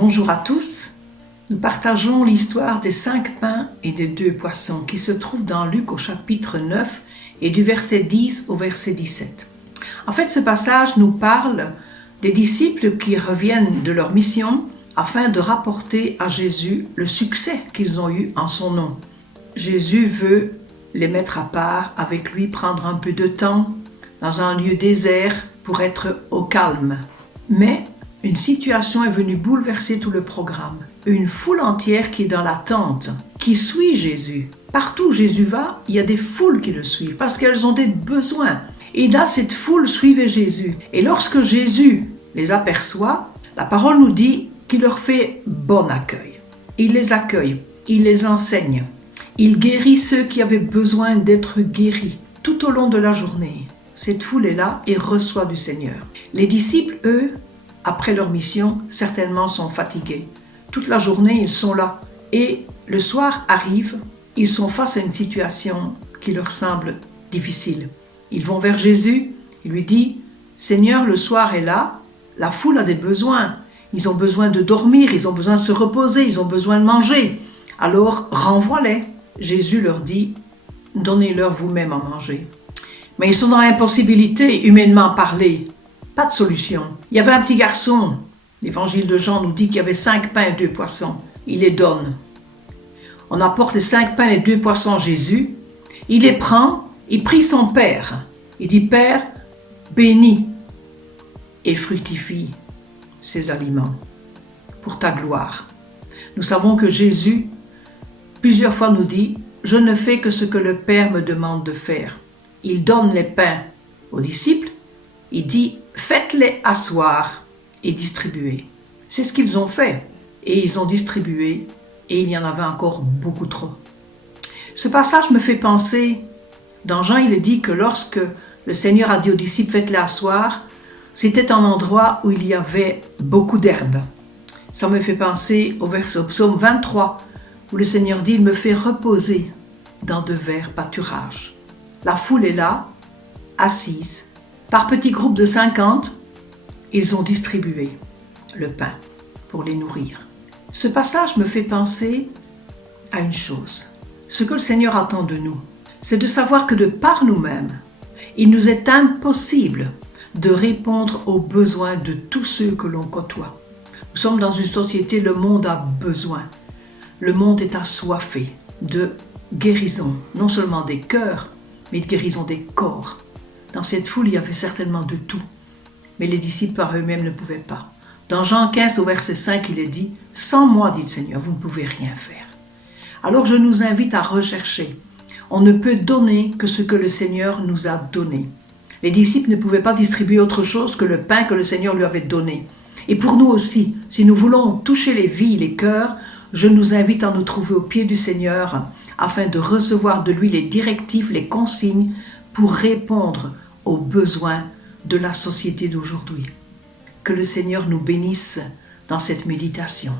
Bonjour à tous, nous partageons l'histoire des 5 pains et des 2 poissons qui se trouve dans Luc au chapitre 9 et du verset 10 au verset 17. En fait, ce passage nous parle des disciples qui reviennent de leur mission afin de rapporter à Jésus le succès qu'ils ont eu en son nom. Jésus veut les mettre à part avec lui, prendre un peu de temps dans un lieu désert pour être au calme. Mais une situation est venue bouleverser tout le programme. Une foule entière qui est dans l'attente, qui suit Jésus. Partout où Jésus va, il y a des foules qui le suivent parce qu'elles ont des besoins. Et là, cette foule suivait Jésus. Et lorsque Jésus les aperçoit, la parole nous dit qu'il leur fait bon accueil. Il les accueille, il les enseigne. Il guérit ceux qui avaient besoin d'être guéris tout au long de la journée. Cette foule est là et reçoit du Seigneur. Les disciples, eux, après leur mission, certainement sont fatigués. Toute la journée, ils sont là. Et le soir arrive, ils sont face à une situation qui leur semble difficile. Ils vont vers Jésus, il lui dit « Seigneur, le soir est là, la foule a des besoins. Ils ont besoin de dormir, ils ont besoin de se reposer, ils ont besoin de manger. Alors, renvoie-les. » Jésus leur dit « Donnez-leur vous-même à manger. » Mais ils sont dans l'impossibilité, humainement parlé. Pas de solution. Il y avait un petit garçon. L'évangile de Jean nous dit qu'il y avait 5 pains et 2 poissons. Il les donne. On apporte les 5 pains et 2 poissons à Jésus. Il les prend, il prie son Père. Il dit, Père, bénis et fructifie ces aliments pour ta gloire. Nous savons que Jésus, plusieurs fois nous dit, je ne fais que ce que le Père me demande de faire. Il donne les pains aux disciples. Il dit, faites-les asseoir et distribuez. C'est ce qu'ils ont fait. Et ils ont distribué, et il y en avait encore beaucoup trop. Ce passage me fait penser, dans Jean, il est dit que lorsque le Seigneur a dit aux disciples, faites-les asseoir, c'était un endroit où il y avait beaucoup d'herbes. Ça me fait penser au psaume 23, où le Seigneur dit, il me fait reposer dans de verts pâturages. La foule est là, assise. Par petits groupes de 50, ils ont distribué le pain pour les nourrir. Ce passage me fait penser à une chose. Ce que le Seigneur attend de nous, c'est de savoir que de par nous-mêmes, il nous est impossible de répondre aux besoins de tous ceux que l'on côtoie. Nous sommes dans une société, le monde a besoin. Le monde est assoiffé de guérison, non seulement des cœurs, mais de guérison des corps. Dans cette foule, il y avait certainement de tout. Mais les disciples par eux-mêmes ne pouvaient pas. Dans Jean 15 au verset 5, il est dit « Sans moi, dit le Seigneur, vous ne pouvez rien faire. » Alors je nous invite à rechercher. On ne peut donner que ce que le Seigneur nous a donné. Les disciples ne pouvaient pas distribuer autre chose que le pain que le Seigneur lui avait donné. Et pour nous aussi, si nous voulons toucher les vies, les cœurs, je nous invite à nous trouver au pied du Seigneur afin de recevoir de lui les directives, les consignes pour répondre aux besoins de la société d'aujourd'hui. Que le Seigneur nous bénisse dans cette méditation.